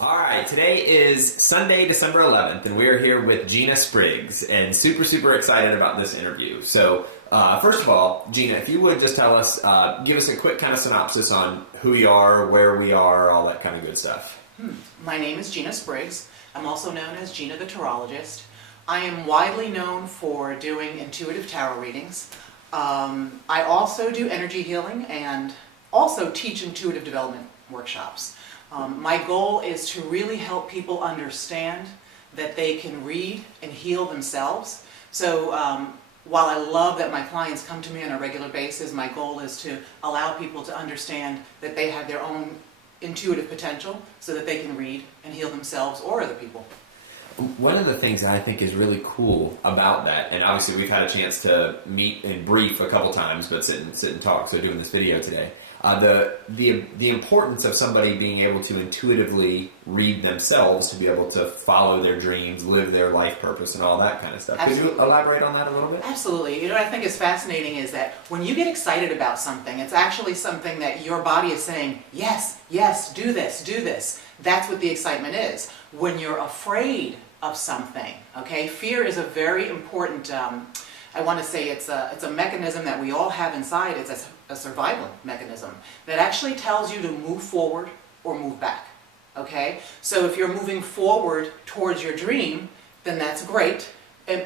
All right, today is Sunday, December 11th, and we're here with Gina Spriggs, and super excited about this interview. So, first of all, Gina, if you would just tell us, give us a quick kind of synopsis on who you are, where we are, all that kind of good stuff. My name is Gina Spriggs. I'm also known as Gina the Tarologist. I am widely known for doing intuitive tarot readings. I also do energy healing and also teach intuitive development workshops. My goal is to really help people understand that they can read and heal themselves. So while I love that my clients come to me on a regular basis, my goal is to allow people to understand that they have their own intuitive potential so that they can read and heal themselves or other people. One of the things that I think is really cool about that, and obviously we've had a chance to meet and brief a couple times, but sit and talk, so doing this video today, the importance of somebody being able to intuitively read themselves to be able to follow their dreams, live their life purpose, and all that kind of stuff. Absolutely. Could you elaborate on that a little bit? Absolutely. You know what I think is fascinating is that when you get excited about something, it's actually something that your body is saying, yes, yes, do this, do this. That's what the excitement is. When you're afraid of something, okay, fear is a very important, I want to say it's a mechanism that we all have inside. It's a survival mechanism that actually tells you to move forward or move back, okay? So if you're moving forward towards your dream, then that's great,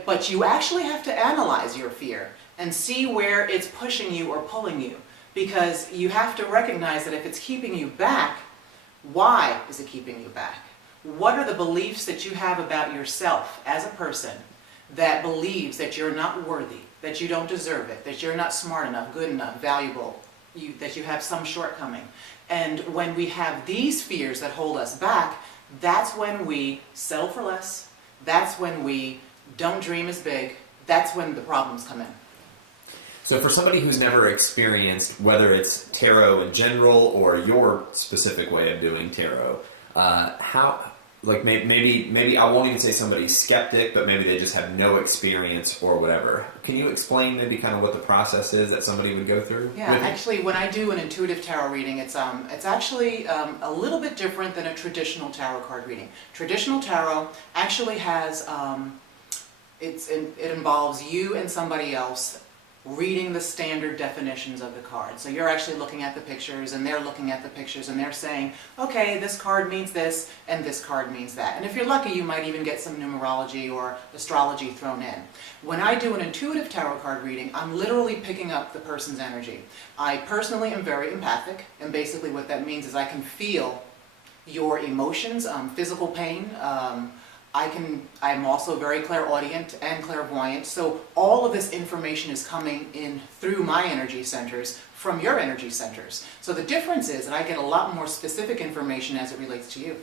but you actually have to analyze your fear and see where it's pushing you or pulling you, because you have to recognize that if it's keeping you back, why is it keeping you back? What are the beliefs that you have about yourself as a person that believes that you're not worthy, that you don't deserve it, that you're not smart enough, good enough, valuable, that you have some shortcoming? And when we have these fears that hold us back, that's when we settle for less, that's when we don't dream as big, that's when the problems come in. So for somebody who's never experienced, whether it's tarot in general or your specific way of doing tarot, maybe I won't even say somebody's skeptic, but maybe they just have no experience or whatever. Can you explain maybe kind of what the process is that somebody would go through? Yeah, actually, when I do an intuitive tarot reading, it's actually a little bit different than a traditional tarot card reading. Traditional tarot actually has it involves you and somebody else reading the standard definitions of the card. So you're actually looking at the pictures and they're looking at the pictures and they're saying, okay, this card means this and this card means that. And if you're lucky, you might even get some numerology or astrology thrown in. When I do an intuitive tarot card reading, I'm literally picking up the person's energy. I personally am very empathic, and basically what that means is I can feel your emotions, physical pain. I'm also very clairaudient and clairvoyant, so all of this information is coming in through my energy centers from your energy centers. So the difference is that I get a lot more specific information as it relates to you.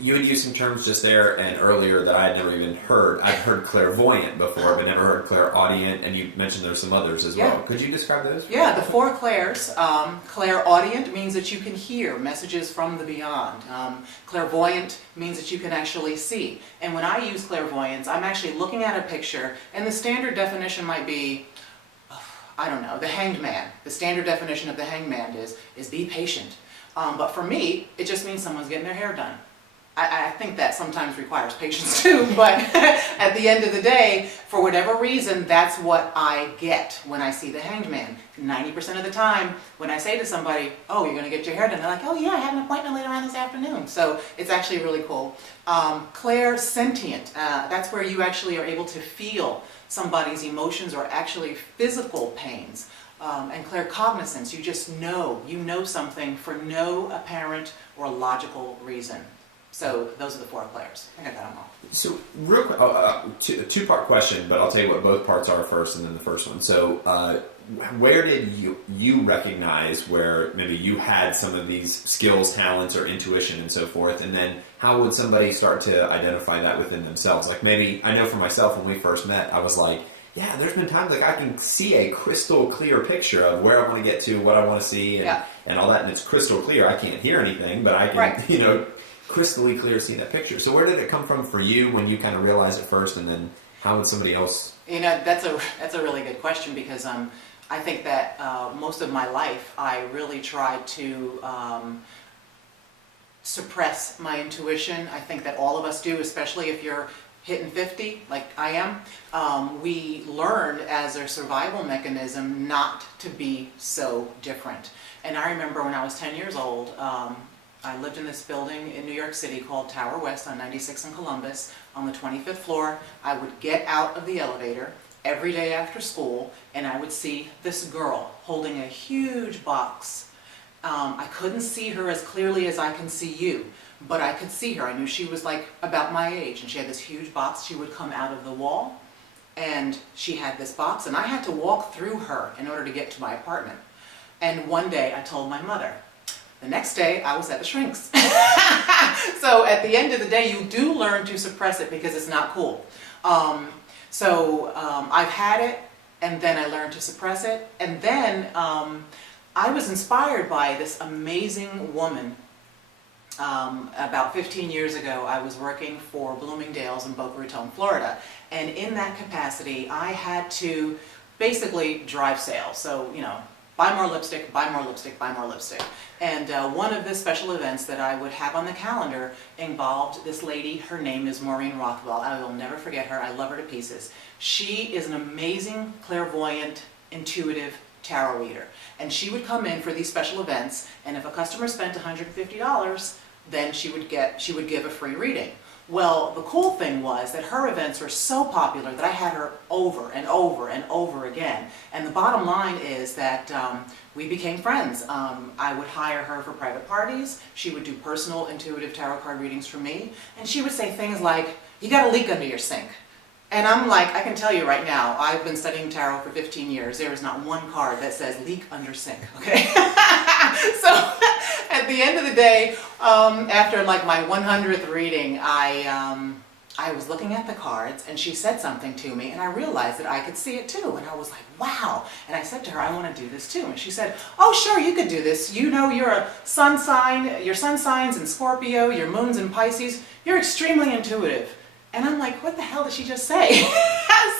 You had used some terms just there and earlier that I had never even heard. I've heard clairvoyant before, but never heard clairaudient, and you mentioned there's some others as well. Could you describe those? Yeah, the four clairs. Clairaudient means that you can hear messages from the beyond. Clairvoyant means that you can actually see. And when I use clairvoyance, I'm actually looking at a picture, and the standard definition might be, I don't know, the hanged man. The standard definition of the hanged man is be patient. But for me, it just means someone's getting their hair done. I think that sometimes requires patience too, but at the end of the day, for whatever reason, that's what I get when I see the hanged man. 90% of the time, when I say to somebody, oh, you're going to get your hair done, they're like, oh yeah, I have an appointment later on this afternoon. So it's actually really cool. Clairsentient, that's where you actually are able to feel somebody's emotions or actually physical pains. And claircognizance, you just know, you know something for no apparent or logical reason. So those are the four clairs. I got that on all. So real quick, two-part question, but I'll tell you what both parts are first and then the first one. So where did you recognize where maybe you had some of these skills, talents, or intuition and so forth, and then how would somebody start to identify that within themselves? Like maybe, I know for myself when we first met, I was like, yeah, there's been times like I can see a crystal clear picture of where I want to get to, what I want to see, and all that, and it's crystal clear. I can't hear anything, but I can, crystally clear seeing that picture. So where did it come from for you when you kind of realized it first, and then how would somebody else? You know, that's a really good question, because I think that most of my life I really tried to suppress my intuition. I think that all of us do, especially if you're hitting 50 like I am. We learned as a survival mechanism not to be so different. And I remember when I was 10 years old, I lived in this building in New York City called Tower West on 96 in Columbus. On the 25th floor, I would get out of the elevator every day after school, and I would see this girl holding a huge box. I couldn't see her as clearly as I can see you, but I could see her. I knew she was like about my age, and she had this huge box. She would come out of the wall, and she had this box, and I had to walk through her in order to get to my apartment. And one day I told my mother. The next day I was at the shrinks. So at the end of the day, you do learn to suppress it because it's not cool. I've had it, and then I learned to suppress it, and then I was inspired by this amazing woman. About 15 years ago, I was working for Bloomingdale's in Boca Raton, Florida, and in that capacity, I had to basically drive sales. So, you know, buy more lipstick, buy more lipstick, buy more lipstick. And one of the special events that I would have on the calendar involved this lady. Her name is Maureen Rothwell. I will never forget her. I love her to pieces. She is an amazing, clairvoyant, intuitive tarot reader. And she would come in for these special events, and if a customer spent $150, then she would give a free reading. Well, the cool thing was that her events were so popular that I had her over and over and over again. And the bottom line is that we became friends. I would hire her for private parties. She would do personal intuitive tarot card readings for me. And she would say things like, "You got a leak under your sink." And I'm like, I can tell you right now, I've been studying tarot for 15 years. There is not one card that says leak under sink, okay? So at the end of the day, after like my 100th reading, I was looking at the cards, and she said something to me, and I realized that I could see it too. And I was like, wow. And I said to her, I want to do this too. And she said, oh, sure, you could do this. You know, you're a sun sign, your sun sign's in Scorpio, your moon's in Pisces. You're extremely intuitive. And I'm like, what the hell did she just say?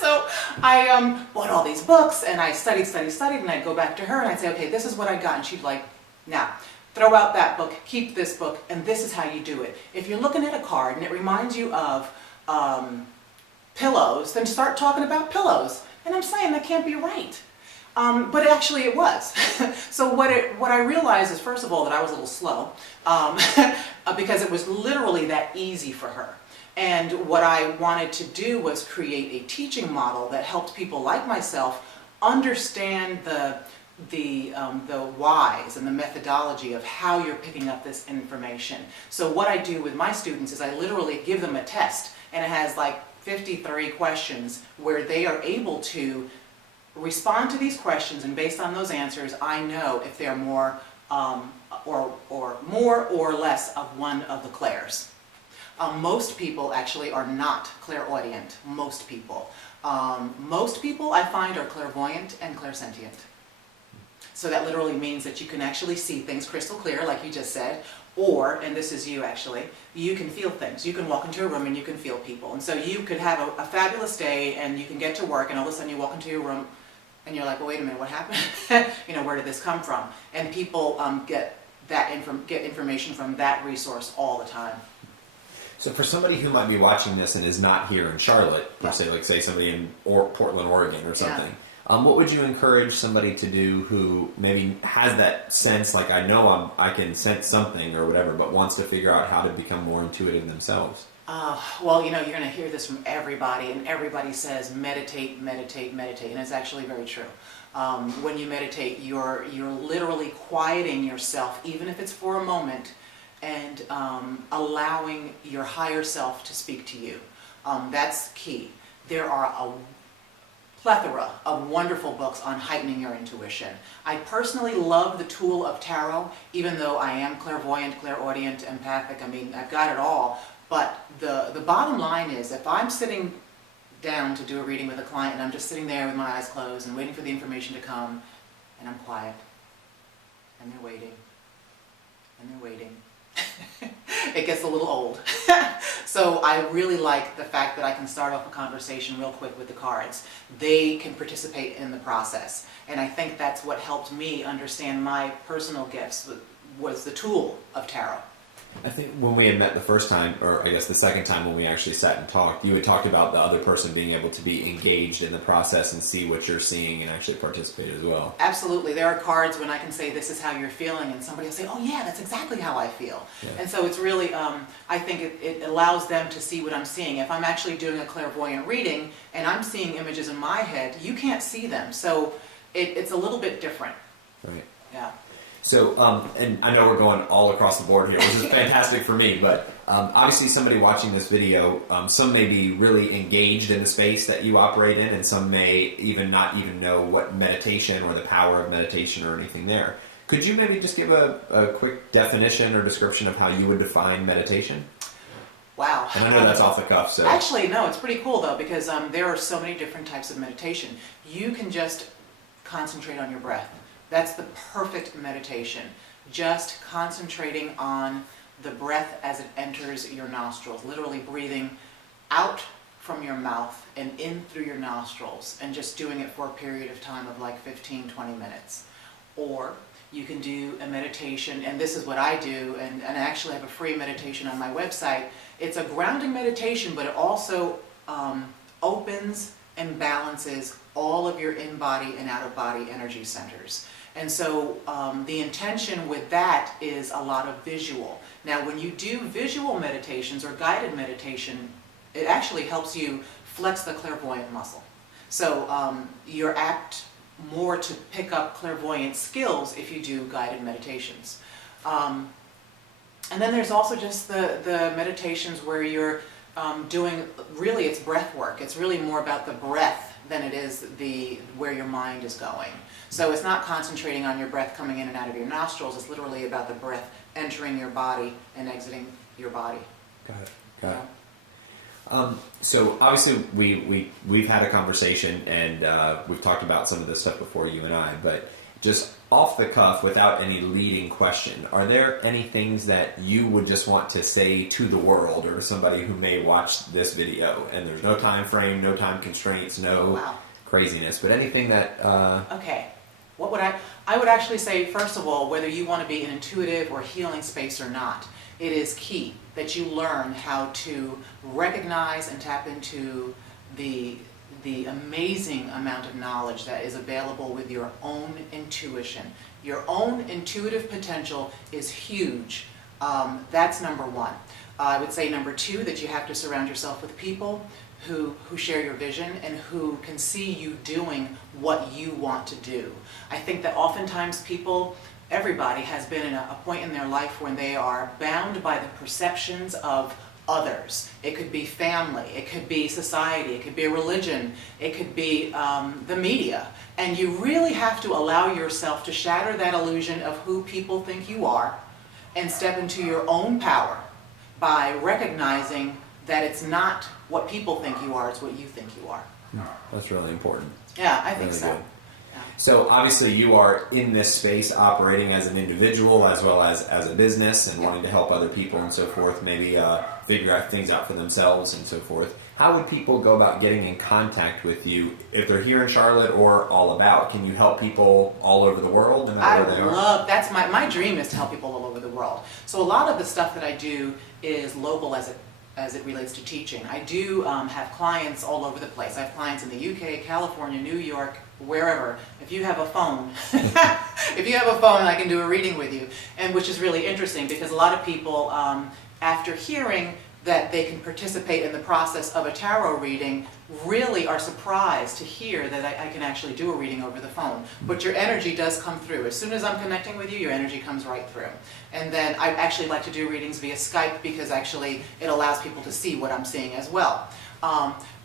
So I bought all these books, and I studied, and I'd go back to her, and I'd say, okay, this is what I got. And she'd like, now, throw out that book, keep this book, and this is how you do it. If you're looking at a card and it reminds you of pillows, then start talking about pillows. And I'm saying that can't be right. But actually it was. So what I realized is, first of all, that I was a little slow, because it was literally that easy for her. And what I wanted to do was create a teaching model that helped people like myself understand the whys and the methodology of how you're picking up this information. So what I do with my students is I literally give them a test, and it has like 53 questions where they are able to respond to these questions, and based on those answers, I know if they're more or less of one of the clairs. Most people actually are not clairaudient. Most people I find are clairvoyant and clairsentient. So that literally means that you can actually see things crystal clear, like you just said, or, and this is you actually, you can feel things. You can walk into a room and you can feel people. And so you could have a fabulous day, and you can get to work, and all of a sudden you walk into your room and you're like, well, wait a minute, what happened? You know, where did this come from? And people get information from that resource all the time. So for somebody who might be watching this and is not here in Charlotte, per se, like say somebody in Portland, Oregon or something, what would you encourage somebody to do who maybe has that sense, like I know I can sense something or whatever, but wants to figure out how to become more intuitive themselves? Well, you know, you're going to hear this from everybody, and everybody says meditate, meditate, meditate, and it's actually very true. When you meditate, you're literally quieting yourself, even if it's for a moment, and allowing your higher self to speak to you. That's key. There are a plethora of wonderful books on heightening your intuition. I personally love the tool of tarot, even though I am clairvoyant, clairaudient, empathic. I mean, I've got it all. But the bottom line is, if I'm sitting down to do a reading with a client, and I'm just sitting there with my eyes closed and waiting for the information to come, and I'm quiet, and they're waiting, and they're waiting, it gets a little old. So I really like the fact that I can start off a conversation real quick with the cards. They can participate in the process. And I think that's what helped me understand my personal gifts, was the tool of tarot. I think when we had met the first time, or I guess the second time when we actually sat and talked, you had talked about the other person being able to be engaged in the process and see what you're seeing and actually participate as well. Absolutely. There are cards when I can say, this is how you're feeling, and somebody will say, oh yeah, that's exactly how I feel. Yeah. And so it's really, I think it allows them to see what I'm seeing. If I'm actually doing a clairvoyant reading and I'm seeing images in my head, you can't see them. So it's a little bit different. Right. Yeah. So, and I know we're going all across the board here, which is fantastic for me, but obviously somebody watching this video, some may be really engaged in the space that you operate in, and some may even not even know what meditation or the power of meditation or anything there. Could you maybe just give a quick definition or description of how you would define meditation? Wow. And I know that's off the cuff, so... Actually, no, it's pretty cool, though, because there are so many different types of meditation. You can just concentrate on your breath. That's the perfect meditation. Just concentrating on the breath as it enters your nostrils, literally breathing out from your mouth and in through your nostrils, and just doing it for a period of time of like 15, 20 minutes. Or you can do a meditation, and this is what I do, and I actually have a free meditation on my website. It's a grounding meditation, but it also opens and balances all of your in-body and out-of-body energy centers. And so the intention with that is a lot of visual. Now, when you do visual meditations or guided meditation, it actually helps you flex the clairvoyant muscle. So you're apt more to pick up clairvoyant skills if you do guided meditations. And then there's also just the meditations where you're doing, really it's breath work. It's really more about the breath than it is where your mind is going. So it's not concentrating on your breath coming in and out of your nostrils. It's literally about the breath entering your body and exiting your body. Got it. So obviously we've had a conversation, and we've talked about some of this stuff before, you and I, but just off the cuff, without any leading question, are there any things that you would just want to say to the world or somebody who may watch this video, and there's no time frame, no time constraints, no craziness, but anything that... Okay. What would I would actually say, first of all, whether you want to be an intuitive or healing space or not, it is key that you learn how to recognize and tap into the amazing amount of knowledge that is available with your own intuition. Your own intuitive potential is huge. That's number one. I would say number two, that you have to surround yourself with people who share your vision and who can see you doing what you want to do. I think that oftentimes everybody has been in a point in their life when they are bound by the perceptions of others. It could be family, it could be society, it could be a religion, it could be the media. And you really have to allow yourself to shatter that illusion of who people think you are and step into your own power by recognizing that it's not what people think you are, it's what you think you are. That's really important. Yeah, I think really so. Good. So obviously you are in this space operating as an individual as well as a business and wanting to help other people and so forth, maybe figure things out for themselves and so forth. How would people go about getting in contact with you if they're here in Charlotte or all about? Can you help people all over the world? No matter where they are? That's my dream is to help people all over the world. So a lot of the stuff that I do is local as it relates to teaching. I do have clients all over the place. I have clients in the UK, California, New York, wherever. If you have a phone, I can do a reading with you, and which is really interesting because a lot of people, after hearing that they can participate in the process of a tarot reading, really are surprised to hear that I can actually do a reading over the phone. But your energy does come through. As soon as I'm connecting with you, your energy comes right through. And then I actually like to do readings via Skype because actually it allows people to see what I'm seeing as well.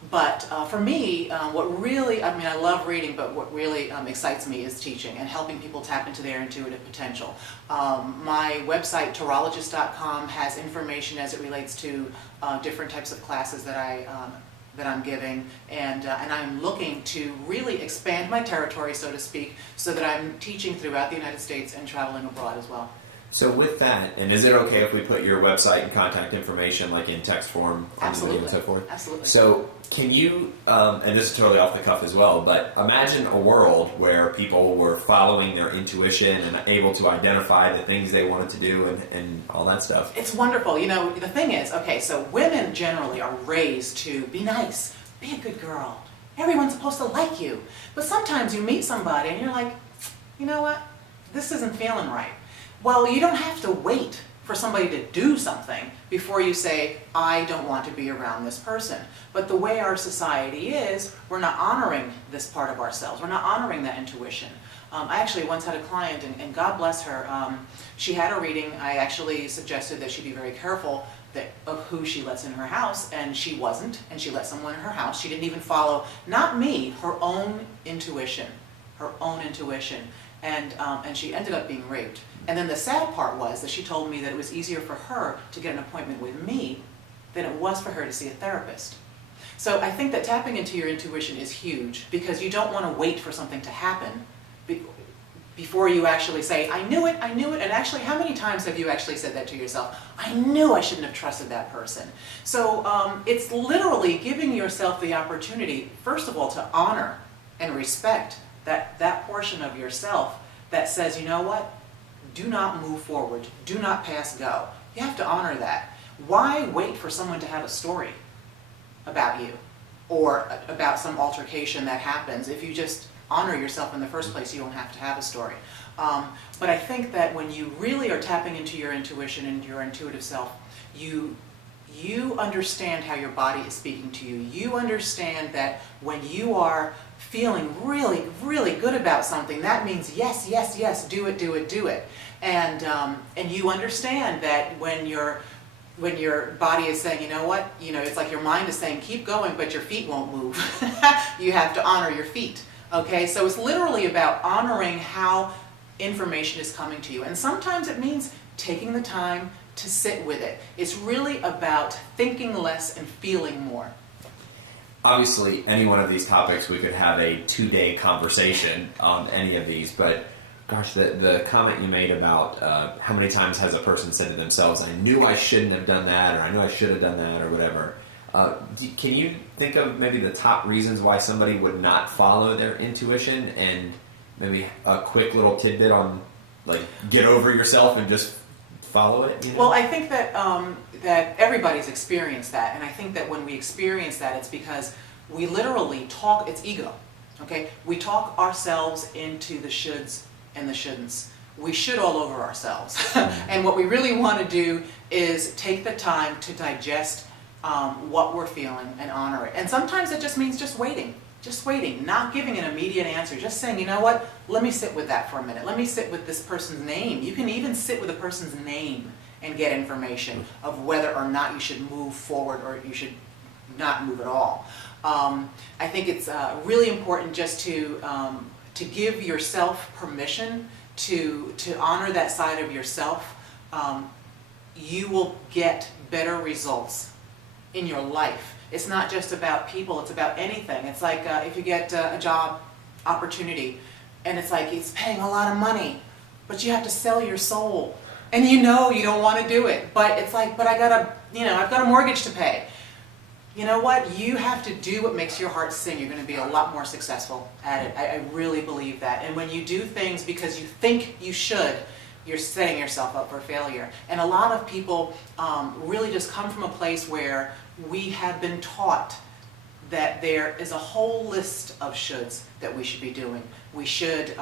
But for me, what really, I love reading, but what really excites me is teaching and helping people tap into their intuitive potential. My website, Tarologist.com, has information as it relates to different types of classes that I'm giving, and I'm looking to really expand my territory, so to speak, so that I'm teaching throughout the United States and traveling abroad as well. So with that, and is it okay if we put your website and contact information like in text form on the video and so forth? Absolutely. So can you, and this is totally off the cuff as well, but imagine a world where people were following their intuition and able to identify the things they wanted to do and all that stuff. It's wonderful. You know, the thing is, okay, so women generally are raised to be nice, be a good girl. Everyone's supposed to like you. But sometimes you meet somebody and you're like, you know what? This isn't feeling right. Well, you don't have to wait for somebody to do something before you say, I don't want to be around this person. But the way our society is, we're not honoring this part of ourselves. We're not honoring that intuition. I actually once had a client, and God bless her, she had a reading. I actually suggested that she be very careful of who she lets in her house, and she wasn't, and she let someone in her house. She didn't even follow, not me, her own intuition. Her own intuition. And she ended up being raped. And then the sad part was that she told me that it was easier for her to get an appointment with me than it was for her to see a therapist. So I think that tapping into your intuition is huge, because you don't want to wait for something to happen before you actually say, I knew it, and actually how many times have you actually said that to yourself? I knew I shouldn't have trusted that person. So it's literally giving yourself the opportunity, first of all, to honor and respect that portion of yourself that says, you know what? Do not move forward. Do not pass go. You have to honor that. Why wait for someone to have a story about you or about some altercation that happens? If you just honor yourself in the first place, you don't have to have a story. But I think that when you really are tapping into your intuition and your intuitive self, you understand how your body is speaking to you. You understand that when you are feeling really, really good about something, that means yes, yes, yes, do it, do it, do it. And you understand that when your body is saying, you know what, it's like your mind is saying, keep going, but your feet won't move. You have to honor your feet. Okay, so it's literally about honoring how information is coming to you. And sometimes it means taking the time to sit with it. It's really about thinking less and feeling more. Obviously, any one of these topics, we could have a 2-day conversation on any of these, but gosh, the comment you made about how many times has a person said to themselves, I knew I shouldn't have done that, or I knew I should have done that, or whatever. Can you think of maybe the top reasons why somebody would not follow their intuition, and maybe a quick little tidbit on, like, get over yourself and just follow it? Well, I think that that everybody's experienced that, and I think that when we experience that, it's because we literally talk, it's ego, okay? We talk ourselves into the shoulds and the shouldn'ts. We should all over ourselves. And what we really want to do is take the time to digest what we're feeling and honor it. And sometimes it just means just waiting, not giving an immediate answer, just saying, you know what, let me sit with that for a minute. Let me sit with this person's name. You can even sit with a person's name and get information of whether or not you should move forward or you should not move at all. I think it's really important just to give yourself permission to honor that side of yourself. You will get better results in your life. It's not just about people, it's about anything. It's like if you get a job opportunity and it's like it's paying a lot of money, but you have to sell your soul. And you don't want to do it, but it's like, but I've got a mortgage to pay. You know what? You have to do what makes your heart sing. You're going to be a lot more successful at it. I really believe that. And when you do things because you think you should, you're setting yourself up for failure. And a lot of people really just come from a place where we have been taught that there is a whole list of shoulds that we should be doing. We should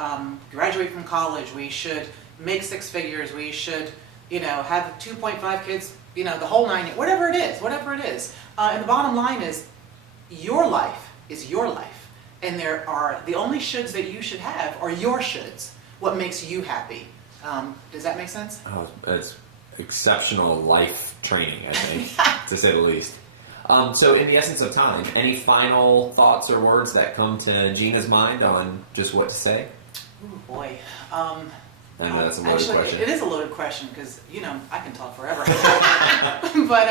graduate from college. We should make 6 figures. We should, have 2.5 kids. The whole 9, whatever it is. And the bottom line is, your life is your life. And the only shoulds that you should have are your shoulds. What makes you happy. Does that make sense? Oh, it's exceptional life training, I think, to say the least. So in the essence of time, any final thoughts or words that come to Gina's mind on just what to say? Ooh, boy. I know that's a loaded question. It is a loaded question because, I can talk forever. But,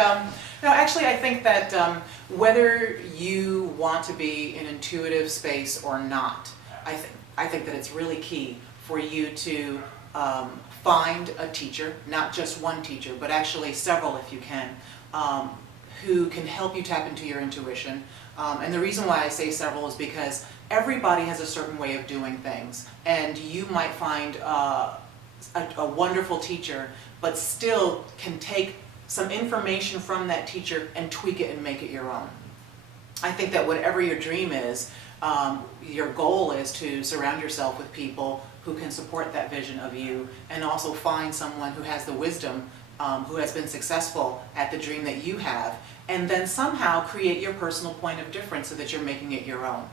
actually I think that whether you want to be in an intuitive space or not, I think that it's really key for you to find a teacher, not just one teacher, but actually several if you can, who can help you tap into your intuition. And the reason why I say several is because everybody has a certain way of doing things, and you might find a wonderful teacher, but still can take some information from that teacher and tweak it and make it your own. I think that whatever your dream is, your goal is to surround yourself with people who can support that vision of you, and also find someone who has the wisdom, who has been successful at the dream that you have, and then somehow create your personal point of difference so that you're making it your own.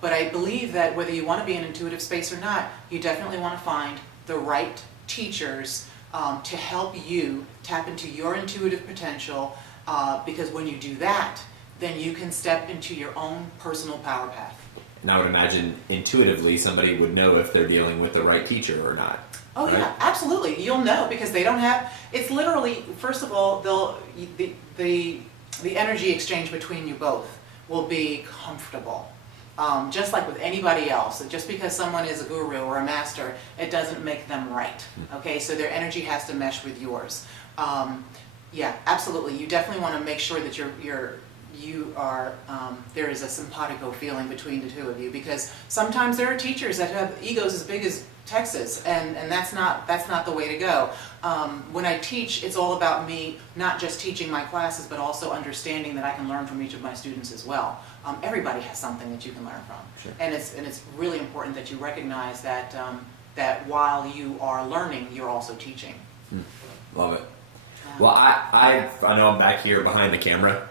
But I believe that whether you want to be in intuitive space or not, you definitely want to find the right teachers to help you tap into your intuitive potential, because when you do that, then you can step into your own personal power path. And I would imagine intuitively somebody would know if they're dealing with the right teacher or not. Oh, right? Yeah, absolutely. You'll know, because they don't have, it's literally, first of all, the energy exchange between you both will be comfortable. Just like with anybody else, just because someone is a guru or a master, it doesn't make them right. Okay, so their energy has to mesh with yours. Yeah, absolutely. You definitely want to make sure that there is a simpatico feeling between the two of you, because sometimes there are teachers that have egos as big as Texas, and that's not the way to go. When I teach, it's all about me not just teaching my classes, but also understanding that I can learn from each of my students as well. Everybody has something that you can learn from. Sure. And it's really important that you recognize that that while you are learning, you're also teaching. Love it. Well, I know I'm back here behind the camera.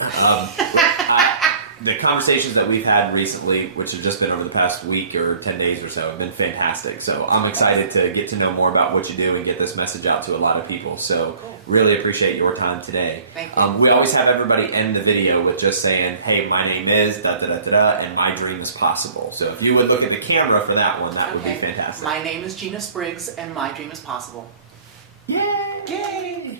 The conversations that we've had recently, which have just been over the past week or 10 days or so, have been fantastic. So I'm excited to get to know more about what you do and get this message out to a lot of people. So really appreciate your time today. Thank you. We always have everybody end the video with just saying, hey, my name is da-da-da-da-da, and my dream is possible. So if you would look at the camera for that one, that would be fantastic. My name is Gina Spriggs, and my dream is possible. Yay! Yay!